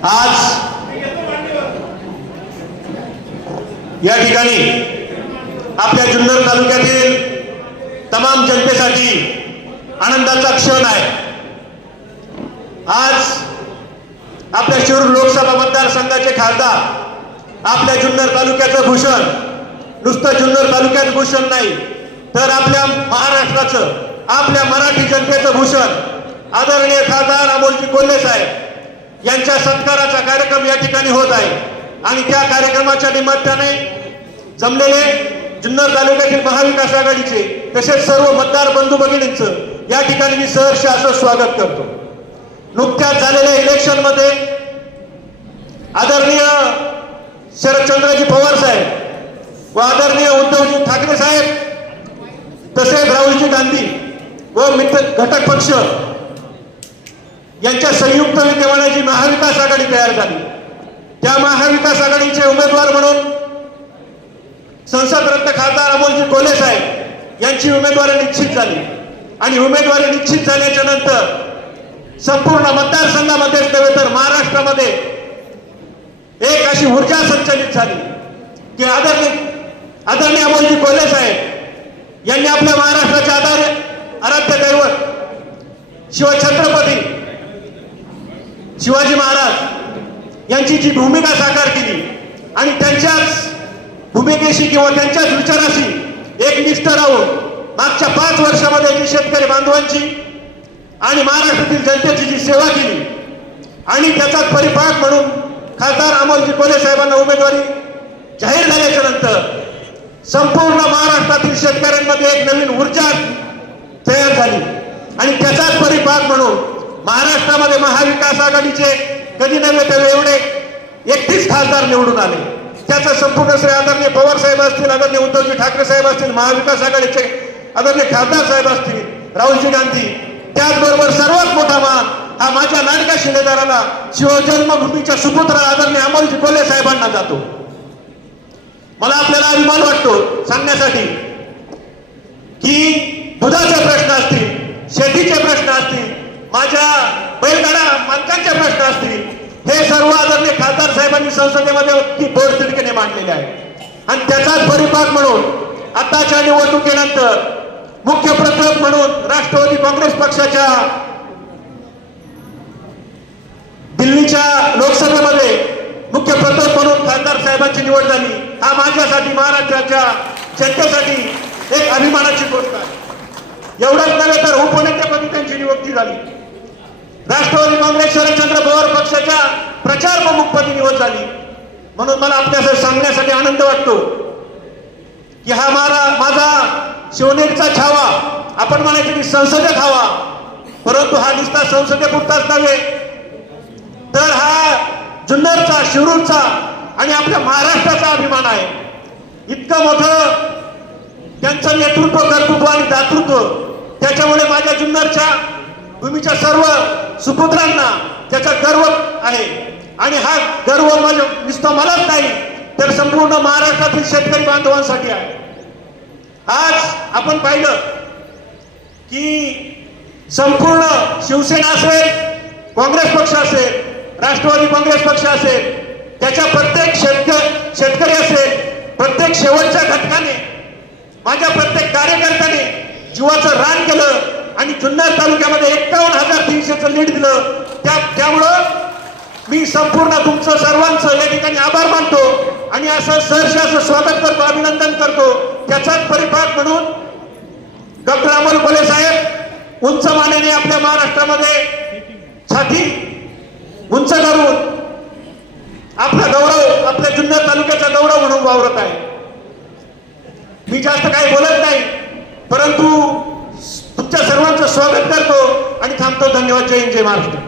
आज या ठिकाणी आपल्या जुन्नर तालुक्यातील तमाम जनतेसाठी आनंदाचा क्षण आहे. आज आपल्या शिरूर लोकसभा मतदारसंघाचे खासदार आपल्या जुन्नर तालुक्याचं भूषण नुसतं जुन्नर तालुक्यात भूषण नाही तर आपल्या महाराष्ट्राचं आपल्या मराठी जनतेचं भूषण आदरणीय खासदार अमोलजी कोल्हे साहेब. यांच्या सत्काराचा कार्यक्रम या ठिकाणी होत आहे. आणि त्या कार्यक्रमाच्या निमित्ताने जमलेले जुन्नर तालुक्यातील महाविकास आघाडीचे तसेच सर्व मतदार बंधू भगिनींचं या ठिकाणी मी सहर्ष असं स्वागत करतो. नुकत्याच झालेल्या इलेक्शनमध्ये आदरणीय शरदचंद्रजी पवार साहेब व आदरणीय उद्धवजी ठाकरे साहेब तसेच राहुलजी गांधी व मित्र घटक पक्ष यांच्या संयुक्त विद्यमानाची महाविकास आघाडी तयार झाली. त्या महाविकास आघाडीचे उमेदवार म्हणून संसद रत्न खासदार अमोलजी कोले साहेब यांची उमेदवारी निश्चित झाली. आणि उमेदवारी निश्चित झाल्याच्यानंतर संपूर्ण मतदारसंघामध्येच नव्हे तर महाराष्ट्रामध्ये एक अशी ऊर्जा संचलित झाली की आदरणीय आदरणीय अमोलजी कोले साहेब यांनी आपल्या महाराष्ट्राचे आधार आराध्य दैवत शिवछत्रपती शिवाजी महाराज यांची जी भूमिका साकार केली आणि त्यांच्याच भूमिकेशी किंवा त्यांच्याच विचाराशी एकनिष्ठ राहून मागच्या पाच वर्षामध्ये जी शेतकरी बांधवांची आणि महाराष्ट्रातील जनतेची जी सेवा केली आणि त्याचा परिपाठ म्हणून खासदार अमोलजी कोले साहेबांना उमेदवारी जाहीर झाल्याच्यानंतर संपूर्ण महाराष्ट्रातील शेतकऱ्यांमध्ये एक नवीन ऊर्जा तयार झाली. आणि त्याचाच परिपाठ म्हणून महाराष्ट्रामध्ये महाविकास आघाडीचे कधी नव्हे तर एवढे एकतीस खासदार निवडून आले. त्याचं संपूर्ण श्रेय आदरणीय पवार साहेब असतील आदरणीय उद्धवजी ठाकरे साहेब असतील महाविकास आघाडीचे आदरणीय खासदार साहेब असतील राहुलजी गांधी. त्याचबरोबर सर्वात मोठा मान हा माझ्या लाडक्या शिलेदाराला शिवजन्मभूमीच्या सुपुत्र आदरणीय अमोलजी कोल्हे साहेबांना जातो. मला आपल्याला अभिमान वाटतो सांगण्यासाठी की दुधाचे प्रश्न असतील शेतीचे प्रश्न असतील माझ्या बैलगाडा मालकांचे प्रश्न असतील. हे सर्व आदरणीय खासदार साहेबांनी संसदेमध्ये की बोर्ड तिडकीने मांडलेले आहे. आणि त्याचाच परिपाक म्हणून आताच्या निवडणुकीनंतर मुख्य प्रकल्प म्हणून राष्ट्रवादी काँग्रेस पक्षाच्या दिल्लीच्या लोकसभेमध्ये मुख्य प्रकल्प म्हणून खासदार साहेबांची निवड झाली. हा माझ्यासाठी महाराष्ट्राच्या जनतेसाठी एक अभिमानाची गोष्ट आहे. एवढंच नव्हे तर उपनेतेपदी त्यांची नियुक्ती झाली. राष्ट्रवादी काँग्रेस शरदचंद्र पवार पक्षाच्या प्रचार प्रमुखपदी निवड झाली. म्हणून मला आपल्या सांगण्यासाठी आनंद वाटतो की हा मारा माझा शिवनेरीचा छावा आपण म्हणायचं की संसदेत हवा परंतु हा नुसता संसदेपुरताच नव्हे. तर हा जुन्नरचा शिरूरचा आणि आपल्या महाराष्ट्राचा अभिमान आहे. इतकं मोठं त्यांचं नेतृत्व कर्तृत्व आणि दातृत्व त्याच्यामुळे माझ्या जुन्नरच्या भूमीच्या सर्व सुपुत्रांना त्याचा गर्व आहे. आणि हा गर्व माझ्या नुसतं मलाच नाही तर संपूर्ण महाराष्ट्रातील शेतकरी बांधवांसाठी आहे. आज आपण पाहिलं की संपूर्ण शिवसेना असेल काँग्रेस पक्ष असेल राष्ट्रवादी काँग्रेस पक्ष असेल त्याच्या प्रत्येक शेतक शेतकरी असेल प्रत्येक शेवटच्या घटकाने माझ्या प्रत्येक कार्यकर्त्याने जीवाचं रान केलं आणि जुन्नर तालुक्यामध्ये एक्कावन्न हजार तीनशेचं लीड दिलं. त्या त्यामुळं मी संपूर्ण तुमचं सर्वांचं या ठिकाणी आभार मानतो आणि असं सहर्ष असं स्वागत करतो अभिनंदन करतो. त्याचाच परिपाक म्हणून डॉक्टर अमोल कोले साहेब उंच मानेने आपल्या महाराष्ट्रामध्ये छाती उंच करून आपला गौरव आपल्या जुन्नर तालुक्याचा गौरव म्हणून वावरत आहे. मी जास्त काही बोलत नाही परंतु तुमच्या सर्वांचं स्वागत करतो आणि थांबतो धन्यवाद जय हिंद जय महाराष्ट्र.